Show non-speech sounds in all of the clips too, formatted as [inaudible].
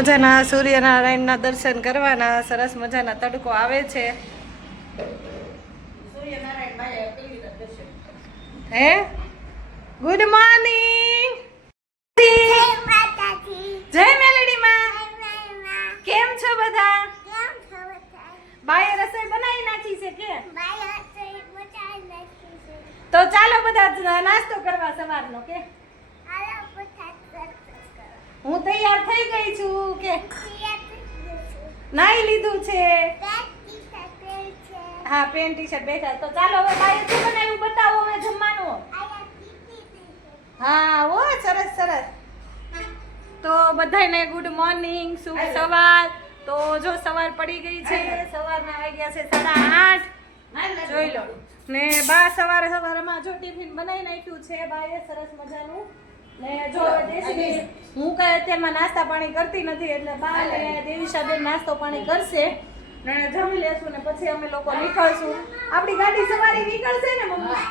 મજાના સૂર્યનારાયણના દર્શન કરવાના સરસ મજાના તડકો આવે છે. હે? ગુડ મોર્નિંગ જય મેલેડીમાં. કેમ છો બધા? બાય રસોઈ બનાવી નાખી છે કે? તો ચાલો બધા નાસ્તો કરવા સવારનો કે? હું તૈયાર થઈ ગઈ છું કે નાઈ લીધું છે? હા પેન્ટ ટી શર્ટ બેઠા. તો ચાલો હવે બાએ શું બનાવ્યું બતાવો હવે જમવાનું? હા ઓ સરસ સરસ. તો બધાને ગુડ મોર્નિંગ શુભ સવાર. તો જો સવાર પડી ગઈ છે. સવારના વાગ્યા છે સાડા આઠ. જોઈ લો. ને બા સવારે સવારમાં જો ટિફિન બનાવી નાખ્યું છે. બાએ સરસ મજાનું ને જો દેશી હું કઈ અત્યારમાં નાસ્તા પાણી કરતી નથી એટલે બા ને દેવીશાબેન નાસ્તો પાણી કરશે. ને જમી લેશું ને પછી અમે લોકો નીકળશું. આપણી ગાડી સવારે નીકળશે ને મમ્મી?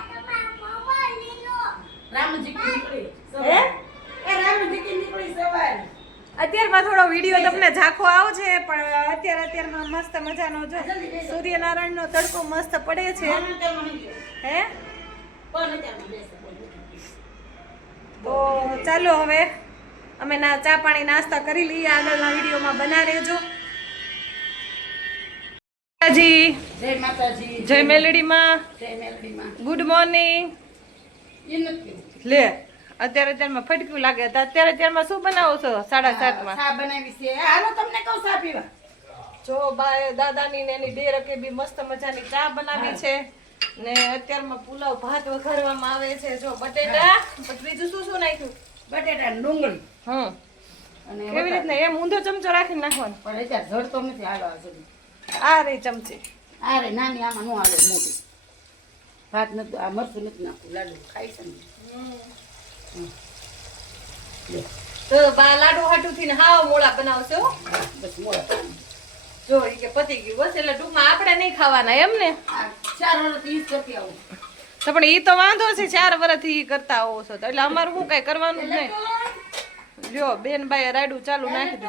રામજી નીકળી હે? એ રામજી નીકળી સવારે. અત્યારમાં થોડો વીડિયો તમને ઝાંખો આવશે પણ અત્યારે અત્યારમાં મસ્ત મજાનો જો સૂર્યનારાયણનો તડકો મસ્ત પડે છે. હે પણ અત્યારમાં બેસે બોલ. તો ચાલો હવે અમે ના ચા પાણી નાસ્તા કરી લઈએ. આગળના વિડીયોમાં બના રહેજો. જી જય માતાજી. જય મેલડીમાં. જય મેલડીમાં. ગુડ મોર્નિંગ લે અત્યારે અત્યારમાં ફટક્યું લાગે. તો અત્યારે અત્યારમાં શું બનાવો છો સાડા સાતમાં? ચા બનાવી છે. હાલો તમને કહું ચા પીવા. જો બાએ દાદાની ને એની ડેરકે બી મસ્ત મજાની ચા બનાવી છે. ને અત્યારમાં પુલાવ ભાત વઘારવામાં આવે છે. જો બટેટા પછી બીજું શું શું નાખ્યું? બટેટા ડુંગળી. હમ. અને કેવી રીતના? એમ ઊંધો ચમચો રાખીને નાખવાનો. પણ અત્યારે જડતો નથી હાલો આ રે ચમચી. આ રે નાની આમાં નો હાલે મોટી. ભાત નથી આ મરચું નથી નાખવું લાડુ ખાઈ છે ને. તો બા લાડુ હાટુ થી હાવ મોળા બનાવશો બસ મોડા જો ઈ કે પતી ગયું બસ એટલે ટૂંકમાં આપણે નહીં ખાવાના એમ ને? ચાર વર્ષથી ઈ જ કરતી આવું. તો પણ ઈ તો વાંધો છે ચાર વર્ષથી ઈ કરતા આવો છો. તો એટલે અમારું શું કઈ કરવાનું જ નહીં? લ્યો બેન બાઈએ રાયડું ચાલુ નાખી દે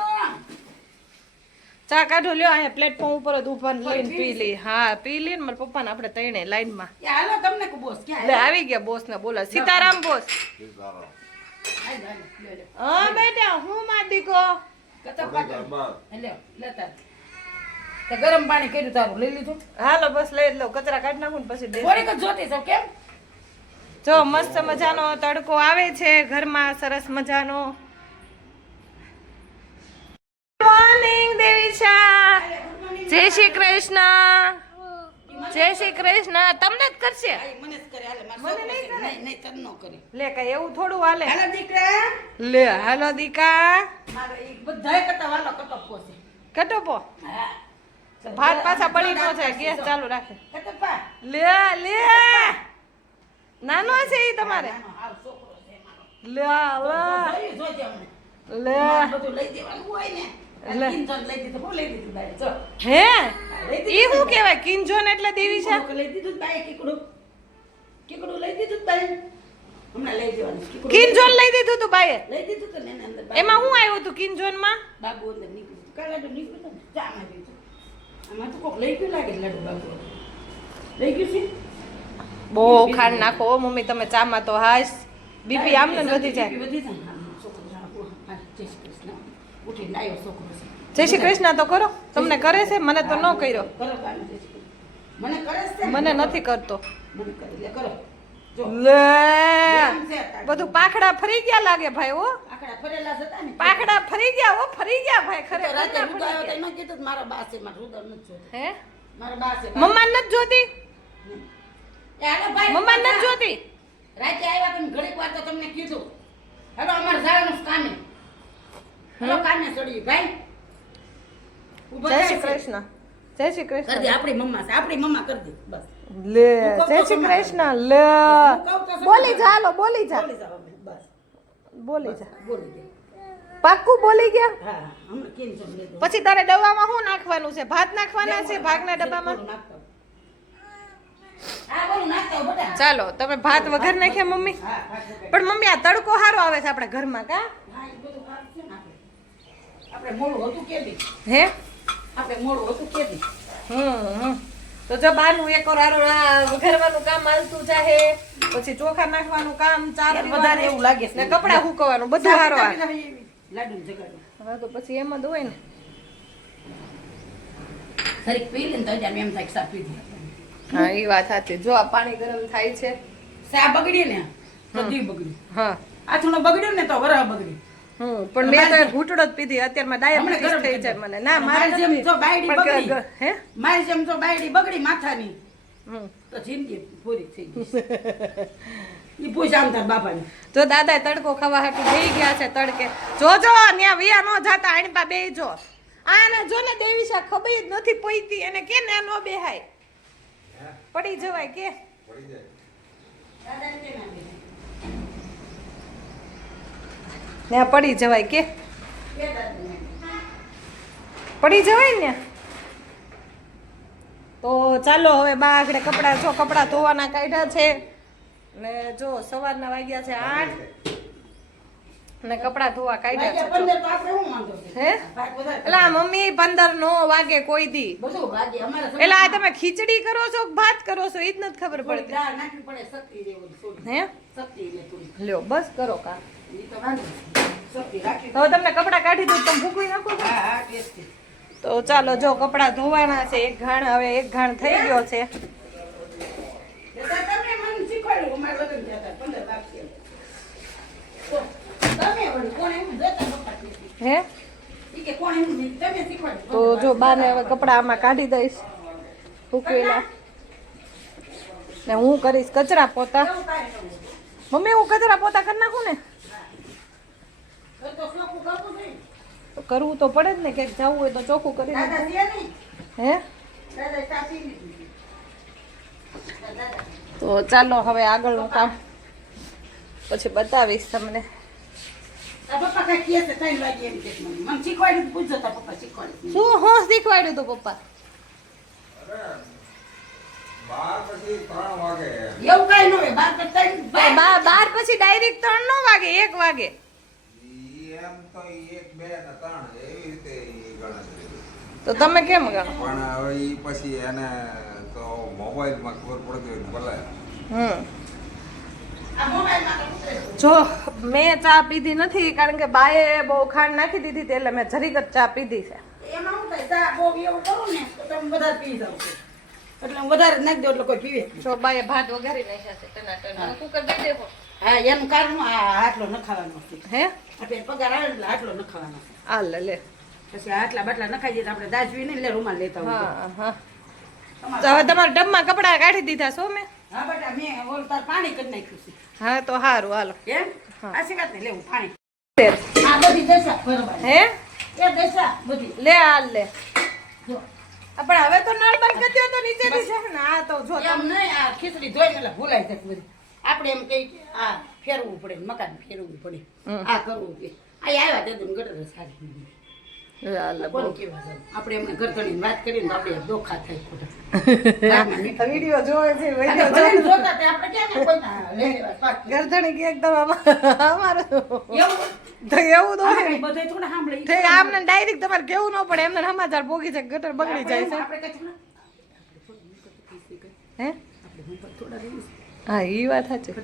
ચા કાઢો લ્યો અહીંયા પ્લેટફોર્મ ઉપર જ ઊભા ને લઈને પી લઈ હા પી લઈએ ને મારા પપ્પાને આપણે ત્રણે લાઈનમાં માં. હાલો તમને કહું બોસ ક્યાં આવી ગયા બોસ ને બોલા સીતારામ બોસ હાલો, હાલો, લે, લે. હા બેટા હું માં દીકો કચા પાકા. એ લેતા. તે ગરમ પાણી કર્યું તારું લઈ લીધું? હાલો બસ લઈ લો કચરા કાઢી નાખું ને પછી થોડીક જોતી છો કેમ? જો મસ્ત મજાનો તડકો આવે છે ઘરમાં સરસ મજાનો. મોર્નિંગ દેવીશા. જય શ્રી કૃષ્ણ. જય શ્રી કૃષ્ણ. તમને જ કરશે? આ મને જ કરે હાલે મારો મને છોકરો નહીં છે. કરે. નહીં નહીં તને નો કરે. લે કઈ એવું થોડું હાલે. હાલો દીકરા. લે હાલો દીકા. બધાય કરતા વાલો કટપ્પો છે. કટોપો? હા. ભાત પાછા બળી ન જાય ગેસ ચાલુ રાખે લે લે નાનો છે ઈ તમારે. લે. લે હું. હે ઈ શું કહેવાય કિંજોન એટલે દેવી છે કિંજોન લઈ દીધું તું બાએ એમાં હું આવ્યું તું કિંજોનમાં બાબુ નીકળ્યું નીકળ્યું હતું ને? ચામાં ગયું હતું. આમાં તો કોક લઈ ગયું લાગે લાડુ બાબુ. લઈ ગયું છે? બહુ ખાંડ નાખો ઓ મમ્મી તમે ચામાં તો હાશ. બીપી આમ ને વધી જાય. જાય. શ્રી કૃષ્ણ. તો કરો. તમને કરે છે? મને તો ન કર્યો. મને નથી કરતો. લે. બધું પાખડા ફરી ગયા લાગે ભાઈ આખડા ફરેલા હતા ને. પાખડા ફરી ગયા હો ફરી ગયા ભાઈ ખરે રાતે રુદા તો એમાં કીધું મારા બા છે મારા નથી જોતા. હે? મારા બા મમ્મા નથી જોતી? હાલો ભાઈ મમ્મા નથી જોતી? રાતે આવ્યા તમે ઘડીક વાર તો તમને કીધું. હેલો અમારે જવાનું કામે. હેલો કામે છોડી ભાઈ જય શ્રી કૃષ્ણ. જય શ્રી કૃષ્ણ. આપણી મમ્મા છે આપણી મમ્મા કરી દે બસ. લે જય શ્રી કૃષ્ણ લે. બોલી જા બોલી જા. બોલી જા. બોલી ગયા. પાક્કું બોલી ગયા? હા પછી તારે ડબ્બામાં શું નાખવાનું છે? ભાત નાખવાના છે ભાગના ડબ્બામાં? ચાલો તમે ભાત વગર નાખ્યા મમ્મી. પણ મમ્મી આ તડકો સારો આવે છે આપણા ઘરમાં કા? હા? આપણે મોડું હતું કેદી. હમ હમ. તો જો બારનું એક વાર આ વઘારવાનું કામ હાલતું જાહે. પછી ચોખા નાખવાનું કામ ચાર વધારે એવું લાગે છે. કપડા હુકવાનું બધું હારો લાડુ હવે તો પછી એમ જ હોય ને. ખરીક પી લે ને તો હજાર એમ થાય સા પી હા એ વાત સાચી. જો આ પાણી ગરમ થાય છે. સા બગડી ને બગડી હા. આથું બગડ્યું. ને તો વરહ બગડી હમ પણ મેં તો ઘૂંટડો જ પીધી. અત્યારમાં ડાયાબિટીસ થઈ જાય મને. ના મારે જેમ જો બાયડી બગડી. હે? મારે જેમ જો બાયડી બગડી માથાની હમ. તો જિંદગી પૂરી થઈ ગઈ જો દાદા તડકો ખાવા હાટુ થઈ ગયા છે તડકે. જોજો ન્યા વિયા નો જાતા આણી પા બેજો આને જો ને દેવીશા ખબર જ નથી પૈતી એને કે ને નો બેહાય? પડી જવાય કે? દાદાને કે ના દે. ને પડી જવાય કે? પડી જવાય ને? તો ચાલો હવે બા આગળ કપડા જો કપડા ધોવાના કાઢ્યા છે. ને જો સવારના વાગ્યા છે આઠ. ને કપડા ધોવા કાઢ્યા છે? હે એટલે મમ્મી પંદર નો વાગે કોઈ દી. એટલે આ તમે ખીચડી કરો છો ભાત કરો છો? ઈ જ નથી ખબર પડતી. હે? લ્યો બસ કરો કા તો તમને કપડા કાઢી દઉં તમે ભૂકવી નાખો હા હા તો ચાલો જો કપડા ધોવાના છે એક ઘાણ હવે એક ઘાણ થઈ ગયો છે. હે. તો જો બાને હવે કપડા આમાં કાઢી દઈશ. ભૂકવેલા. ને હું કરીશ કચરા પોતા. મમ્મી હું કચરા પોતા કરી નાખું ને? તો તો કરવું તો પડે જ ને ક્યાંક જવું હોય તો ચોખ્ખું કરી દાદા નાખું. છે નહીં? હે. તો ચાલો હવે આગળનું કામ. પછી બતાવીશ તમને. શું હું શીખવાડ્યું તું પપ્પા? બાર પછી ત્રણ વાગે. એવું કાંઈ ન હોય, બાર પર ત્રણ, બાર. બા બાર પછી ડાયરેક્ટ ત્રણ નો વાગે એક વાગે. એમ તો એક બે ને ત્રણ એવી રીતે ગણતરી તો તમે કેમ ગણો? પણ હવે ઈ પછી એને તો મોબાઈલમાં ખબર પડતી હોય ભલે હમ. જો મેં ચા પીધી નથી કારણ કે બાએ બહુ ખાંડ નાખી દીધી હતી એટલે મેં જરીક જ ચા પીધી છે. એમાં શું ચા બહુ એવું કરું ને તો તમે વધારે પી જાવ એટલે વધારે નાખી દો એટલે કોઈ પીવે જો બાએ ભાત વઘારી નાખ્યા છે ટનાટન કુકર દઈ દેવો હા એનું કારણ આ આટલો નખાવાનો ખાવાનો હે? આપણે પગાર આવે એટલે આટલો નખાવાનો હાલ લે પછી આટલા બાટલા નખાઈ ખાઈ જઈએ આપણે દાજવી નહીં લે રૂમાલ લેતા હા હા. તો હવે તમારા ડબ્બા કપડા કાઢી દીધા છો મેં હા બેટા મેં ઓલું તાર પાણી કરી નાખ્યું છે. હા તો સારું હાલો. એમ? આ લેવું પાણી. આ બધી દશા બરોબર હે? એ દશા બધી. લે હાલ લે. પણ હવે તો નળ બંધ કરી દો તો નીચેથી છે ને આ તો જો તમને નહીં આ ખીચડી ધોઈને એટલે ભૂલાઈ જાય બધી. આપણે એમ કહીએ આ ફેરવું પડે મકાન ફેરવું પડે. આ કરવું પડે આ આવ્યા તે દુન ગટર સારી કોણ કેવા આપણે એમને ઘર વાત કરીને તો આપણે દોખા થાય ખોટા. [laughs] વીડિયો જોવે છે જોતા આપણે ક્યાં ને કોઈના લઈ લેવા? પાક. ગરદણી કે એકદમ અમારું એવું? તો એવું તો આમને ડાયરેક્ટ તમારે કેવું ન પડે એમને સમાચાર ભોગી છે ગટર બગડી જાય છે. હે? હું એ વાત સાચી.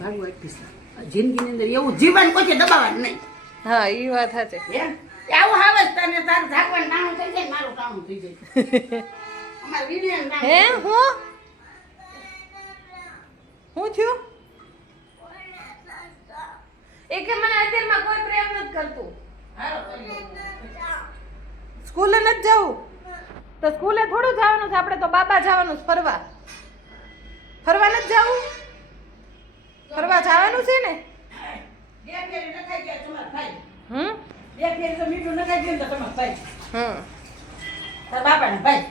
ભાગવું જિંદગીની અંદર એવું જીવન કોઈ દબાવવાનું નહીં. હા એ વાત સાચી? આવું આવે તને તારું ઝાકવાનું નાણું થઈ જાય મારું ટાણું થઈ જાય. [laughs] અમારે વીડિયાનું હે હું? હું થયું? એ કે મને અત્યારમાં કોઈ પ્રેમ નથી કરતું. સ્કૂલે નથી જવું? તો સ્કૂલે થોડું જવાનું છે આપણે તો બાબા જવાનું ફરવા. ફરવા નથી જવું? ફરવા જવાનું છે ને. હમ. હમ. તારા ભાઈ.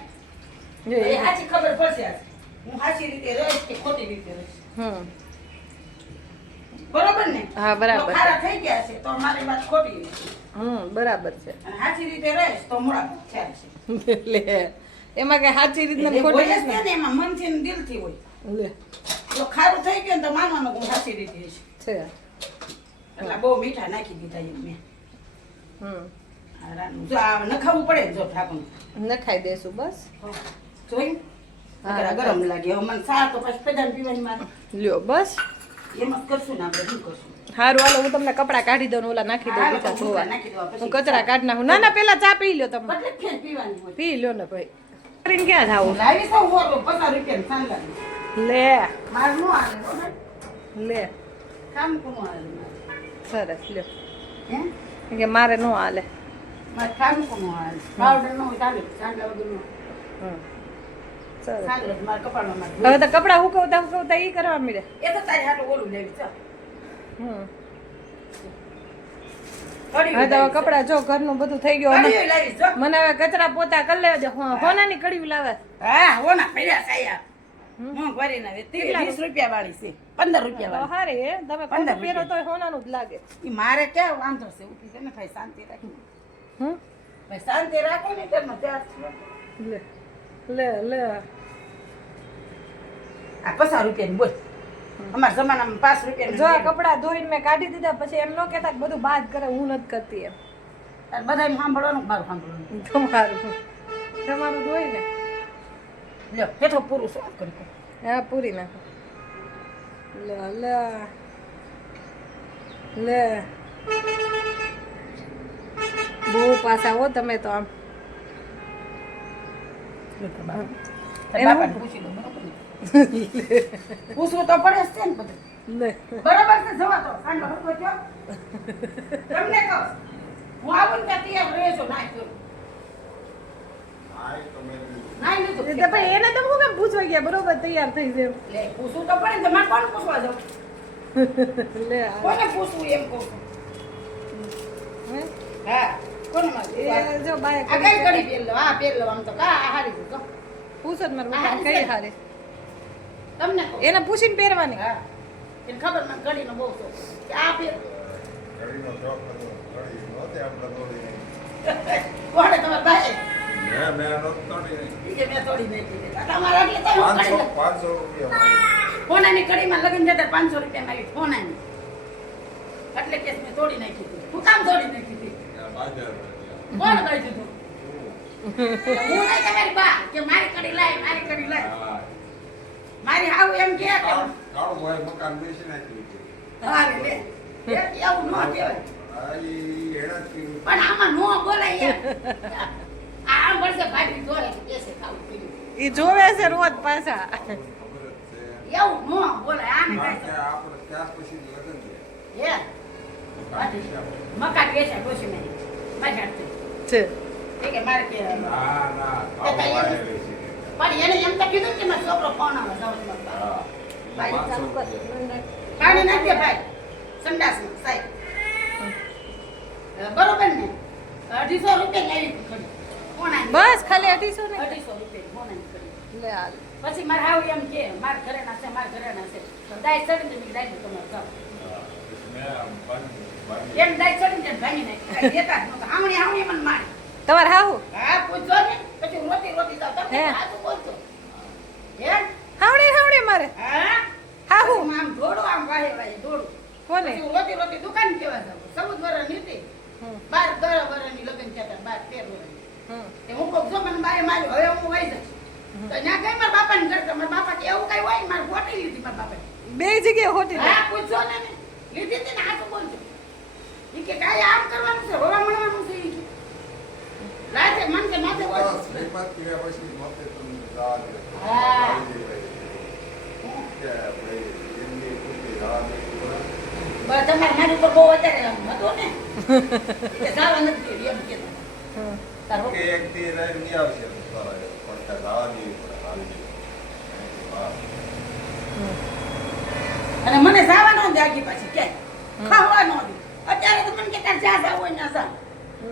એ. એ- સાચી ખબર પડશે હું સાચી રીતે રહીશ કે ખોટી રીતે રહીશ. હમ. બરાબર ને? હા, બરાબર ખારા થઈ ગયા છે તો મારી વાત ખોટી હમ બરાબર છે. સાચી રીતે રહીશ તો મોડા છે. એટલે એમાં કઈ સાચી રીતના ખોટી ને એમાં મનથી ને દિલથી હોય. લે. જો ખારું થઈ ગયું તો માનવાનું કે હું સાચી રીતે છે. એટલે બહુ મીઠા નાખી દીધા એમ મેં. હમ. જો આ નખાવું પડે જો ઠાકોર નખાઈ દેશું બસ. જોયું ગરમ લાગે હવે મને સા તો પછી પેદાન પીવાની મારે. લ્યો બસ. એમ જ કરશું ને આપણે શું કરશું? હારું હાલો હું તમને કપડાં કાઢી દઉં ઓલા નાખી દઉં બીજા ધોવા. હું કચરા કાઢી નાખું ના ના પેલા ચા પી લ્યો તમે. પી લ્યો ને ભાઈ. કરીને ક્યાં જાવ? લાવી સૌ પચાસ રૂપિયા લે. મારે નો આવે લે. કામ કોનું આવે સરસ હે? કે મારે નો હાલે. મારે કામ કોનું આવે પાવડર ન ચાલે સાંગા વગરનું હમ. સરસ. સાંગા મારે કપાળમાં મારે હવે તો કપડાં હુકવતા હુકવતા ઈ કરવા મળે એ તો તારી હાટું ઓલું લેવી ચાલ. હમ. હવે તો કપડાં જો ઘરનું બધું થઈ ગયું. મને હવે કચરા પોતા કરી લેવા દે. હોના ની કડી લાવે. હા હોના પડ્યા સાયા હમ. હું ભરી ના કેટલા વીસ રૂપિયા વાળી છે પંદર રૂપિયા વાળી. હારી તમે પંદર પહેરો તો સોનાનું જ લાગે. ઈ મારે કે વાંધો છે? ઉઠી છે ને ભાઈ શાંતિ રાખી હમ? ભાઈ શાંતિ રાખો ને તેમાં મજા લે લે લે. આ પચાસ રૂપિયાની બોલ. અમારા જમાનામાં પાંચ રૂપિયા જો કપડાં ધોઈને મેં કાઢી દીધા પછી એમ ન કહેતા કે બધું બાદ કરે હું નથી કરતી એમ. બધા સાંભળવાનું મારું સાંભળવાનું? તમારું. તમારું ધોઈ ને લ્યો હેઠો પૂરું શું કરી હા પૂરી નાખો લે લે લે બહુ પાસા હો તમે તો આમ પૂછી લો પૂછવું તો પડે છે ને બધું બરાબર છે જવા તો સાંજનો હરખો થયો તમને કહું હું આવું ને ત્યાં તૈયાર નાઈ આય તો ભાઈ એને તમે કેમ પૂછવા ગયા? બરોબર તૈયાર થઈ જાય લે પૂછવું તો પડે તમારે કોણ પૂછવા જાવ [laughs] લે કોને પૂછવું એમ કહું હા? કોને મારે જો બાય આ કઈ કડી પહેર લો આમ તો. કા હારી તો. પૂછો જ મારા હારી કઈ છે? તમને એને પૂછીને પહેરવાની. હા. એને ખબર મને કડીનો બહુ તો કે આ પહેર ઘડીનો શોખ હતો. ઘડી નહોતી આપણે તોડી. [laughs] કોણે તમારે ભાઈ મેં મેં નહોતી તોડી. ઈ કે મેં તોડી નાખી તમારે એટલે તો હું પાંચસો કડી પાંચસો રૂપિયા વાળી. ફોનાની કડીમાં લગન જતા પાંચસો રૂપિયા આવી ફોનાની એટલે કેસ મેં તોડી નાખી હતી હું કામ તોડી નાખી હતી આ બાજાર હતી. કોણ કહી દીધું હું નહીં તમારી બા કે મારી કડી લાય મારી કડી લાય હા. મારી હાવ એમ કે કાળું- ભાઈ મકાન બેસી નાખ્યું હા રે એવું ન કહેવાય. પણ આમાં નો બોલાય જોડે કે ખાવું પીવું. એ જોવે છે રોજ પાછા. એવું આને આપણે ત્યાર હે? મેં. છે. કે મારે કે ના ના. પણ એને એમ તો કીધું કે મારો છોકરો ફોન આવે. ભાઈ, ચાલુ કર. ભાઈ. સાહેબ. બરોબર ને? અઢીસો રૂપિયા લેવી? બસ ખાલી અઢીસો ને. અઢીસો રૂપિયા લે હાલ. પછી મારે આવું એમ કે માર ઘરે ના છે માર ઘરે ના છે. દાય ચડી ને દાય તમારે જાઓ હા. મેં આમ બાંધી- બાંધી. એમ દાય ચડી ને ભાંગી નાખી દેતા જ નહોતા. હાવણી હાવણી મને મારે. તમારે હાહુ? હા પૂછજો ને. પછી રોતી રોતી જાઉં. તમે? સાચું બોલજો હે? હાવડે હાવડે મારે. હા? હાહુ. આમ દોડું આમ વાહે વાહે દોડું કોને? રોતી રોતી દુકાન કેવા જાઉં? ચૌદ વર્ષ નીતિ બાર દસ વર્ષની લગ્ન થયા બાર તેર વર્ષની હમ. તે હું કહું જો મને બારે માર્યું હવે હું વહી જઈશ તો ત્યાં કઈ મારા બાપા ને કરતા મારા બાપા કે એવું કઈ હોય ને મારે ખોટી લીધી મારા બાપા બે જગ્યાએ હોટી હા પૂછજો ને લીધી હતી ને હાચું બોલજો. એ કે કાંઈ આમ કરવાનું છે હોવા મળવાનું છે રાતે મન કે માથે પછી. હા. કે તમારે મારી તો બહુ વધારે હતું ને. [laughs] કે જવા નથી એમ કહેતા. કે એક દી રહીને નહીં આવશે પણ ત્યાં જવા દેવી પડે અને મને જવા નો દે પછી ક્યાંય ખાવા નો અત્યારે તો મને કે તાર જ્યાં જાવ હોય ના જા.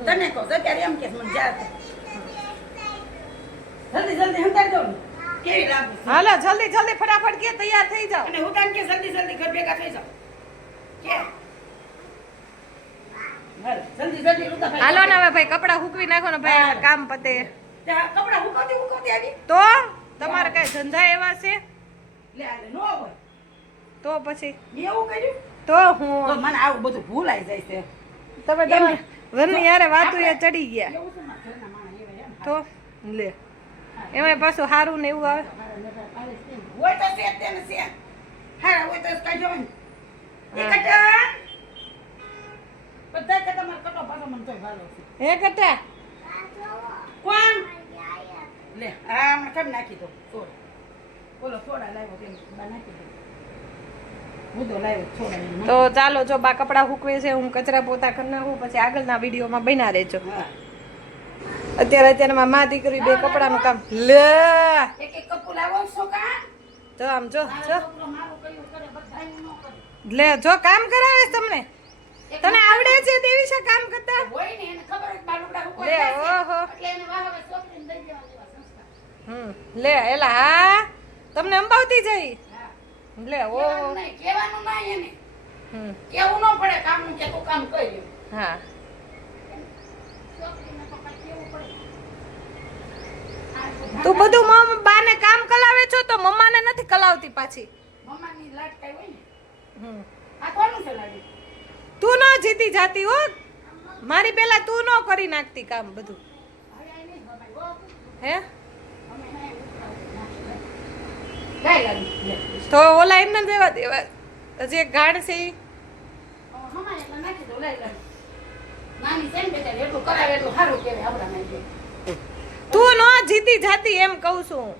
તને કહું તો અત્યારે એમ કે મને જ્યાં જા. જલ્દી જલ્દી હંતાઈ દો કેવી લાગુ? હાલો જલ્દી જલ્દી ફટાફટ કે તૈયાર થઈ જાઓ. અને હું તને કે જલ્દી જલ્દી ઘર ભેગા થઈ જાઓ. કે? હાલ, ને હવે ભાઈ કપડા હુકવી નાખો ને ભાઈ. કામ પતે. ત્યાં કપડાં હુકાવતી હુકાવતી આવી. તો? તમારે કઈ ધંધા એવા છે? તો પછી? એવું કર્યું? તો હું? મને આવું બધું ભૂલાઈ જાય છે. તમે તમે વરની યારે વાતું એ ચડી ગયા. તો? લે. એમાં પાછું સારું ને એવું આવે. હોય તો છે તેને છે હારા હોય તો કઈ. કટા બધા કે તમારે કટો પાછો મને તોય ભાલો છે. હે કટા? કોણ? લે આ મને કેમ નાખી દો? સોડા બોલો સોડા લાવ્યો તેમ બા નાખી દો. હું તો ચાલો જો બા કપડાં સૂકવે છે હું કચરા પોતા કરી નાખું પછી આગળના વિડીયોમાં બના રહેજો. અત્યારે અત્યારે અત્યારમાં મા દીકરી બે કપડાનું કામ. લે! તો આમ જો જો. લે જો કામ કરાવે તમને. તને આવડે છે દેવીશા કામ કરતા? હોય ને એને ખબર હોય બાલુડા રૂકો લે, જાય ઓહો. એટલે એને વાહ છોકરીને દઈ દેવા હમ લે એલા હા? તમને અંબાવતી જઈ? લે ઓ. કહેવાનું નહીં, એને. હમ. કેવું ન પડે કામનું કે તું કામ કર્યું હા. તું બધું મમ બાને કામ કલાવે છો તો મમ્માને નથી કલાવતી પાછી. મમ્માની લાટ કઈ હોય ને? હમ. આ કોનું છે લાડી? તું ન જીતી જાતી હો. મારી પેલા તું ન કરી નાખતી કામ બધું. હો. તો ઓલા એમને દેવા દેવા હજી એક ગાણ છે. તું ન જીતી જાતી એમ કહું છું.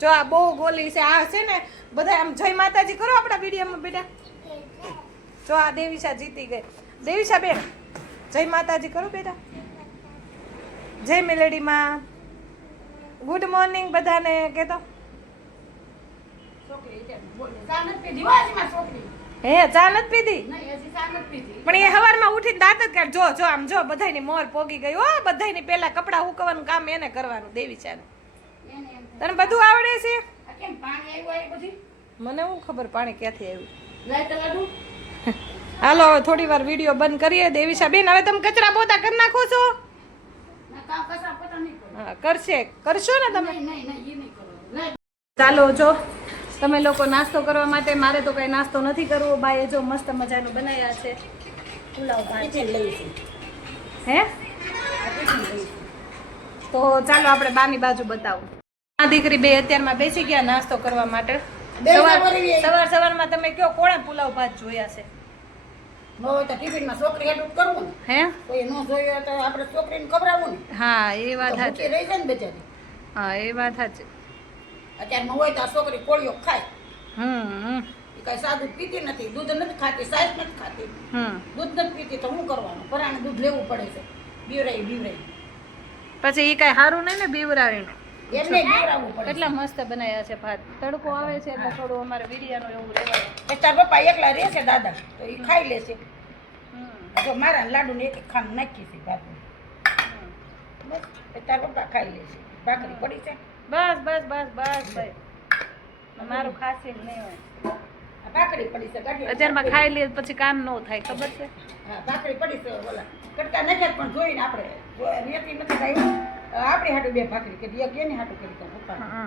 જો આ બહુ ગોલી છે. આ છે ને, બધા આમ જય માતાજી કરો આપણા વિડીયોમાં બેટા. જો આ દેવીશા જીતી ગઈ. દેવીશા બેન જય માતાજી કરો બેટા. જય મેલેડીમાં. ગુડ મોર્નિંગ બધાને કહેતો હો ચા નથી પીધી. પણ એ હવારમાં ઉઠીને દાંત જ કાઢ. જો જો આમ જો બધાયની મોર પોગી ગઈ. હો બધાની પેલા કપડાં હુકવાનું કામ એને કરવાનું દેવી છે તને બધું આવડે છે? મને હું ખબર પાણી ક્યાંથી આવ્યું. હાલો હવે થોડી વાર વીડિયો બંધ કરીએ. દેવીશા બેન હવે તમે કચરા પોતા કરી નાખો છો? ના, કામ કશા પતા નહીં કરો. હા કરશે. કરશો ને તમે. ચાલો જો. તમે લોકો નાસ્તો કરવા માટે મારે તો કઈ નાસ્તો નથી કરવો. બાએ જો મસ્ત મજાનું બનાવ્યા છે. પુલાવ. હે. તો ચાલો આપણે બાની બાજુ બતાવું. આ દીકરી બે અત્યારમાં બેસી ગયા નાસ્તો કરવા માટે. સવાર સવારે સવાર સવારમાં તમે કયો કોણે પુલાવ ભાત જોયા છે? હે? એ વાત સાચી. રહી જાય ને બેચારી. હા એ વાત સાચી. અત્યારે હોય તો આ છોકરી કોળીઓ ખાય. હમ કાંઈ સાદું પીતી નથી દૂધ નથી ખાતી સાઈઝ નથી ખાતી. દૂધ નથી પીતી તો શું કરવાનું? પરાણે દૂધ લેવું પડે છે. બીવરાઈ બીવરાઈ પછી એ કઈ સારું નહીં ને બીવરાવીને? કેટલા મસ્ત બનાવ્યા છે ભાત. તડકો આવે છે એટલે થોડું અમારે વીડિયાનું એવું રહેવાનું તાર પપ્પા એકલા રહે છે દાદા તો એ ખાઈ લેશે. હમ, જો મારા લાડુ ને એક એક ખાંડ નાખી છે ભાત. બસ તાર પપ્પા ખાઈ લે છે ભાખરી પડી છે? બસ બસ બસ બસ ભાઈ. મારું ખાસી નહીં હોય. ભાખરી પડી છે અત્યારમાં ખાઈ લે પછી કામ ન થાય ખબર છે? હા ભાખરી પડી છે ઓલા. કટકા નાખ્યા પણ જોઈને આપણે. રેતી નથી ખાઈ આપણે હાટું બે ભાખરી કરી એક એની હાટું કરી તો પપ્પા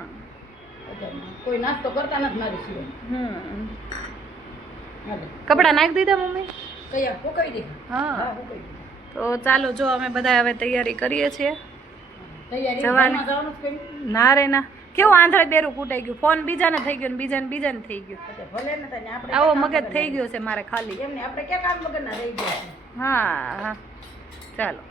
કોઈ નાસ્તો કરતા નથી મારી સિવાય. કપડાં નાખી દીધા મમ્મી? કયા ફૂંકાઈ દે હા. તો ચાલો જો અમે બધા હવે તૈયારી કરીએ છીએ. તૈયારી જવાની. ના રે ના. કેવું આંધળે બેરું કૂટાઈ ગયું? ફોન બીજાને થઈ ગયો ને બીજાને બીજાને થઈ ગયું. ભલે ને તને આપણે આવો મગજ થઈ ગયો છે મારે ખાલી. એમને આપણે ક્યાં કામ વગરના રહી ગયા હા હા. ચાલો.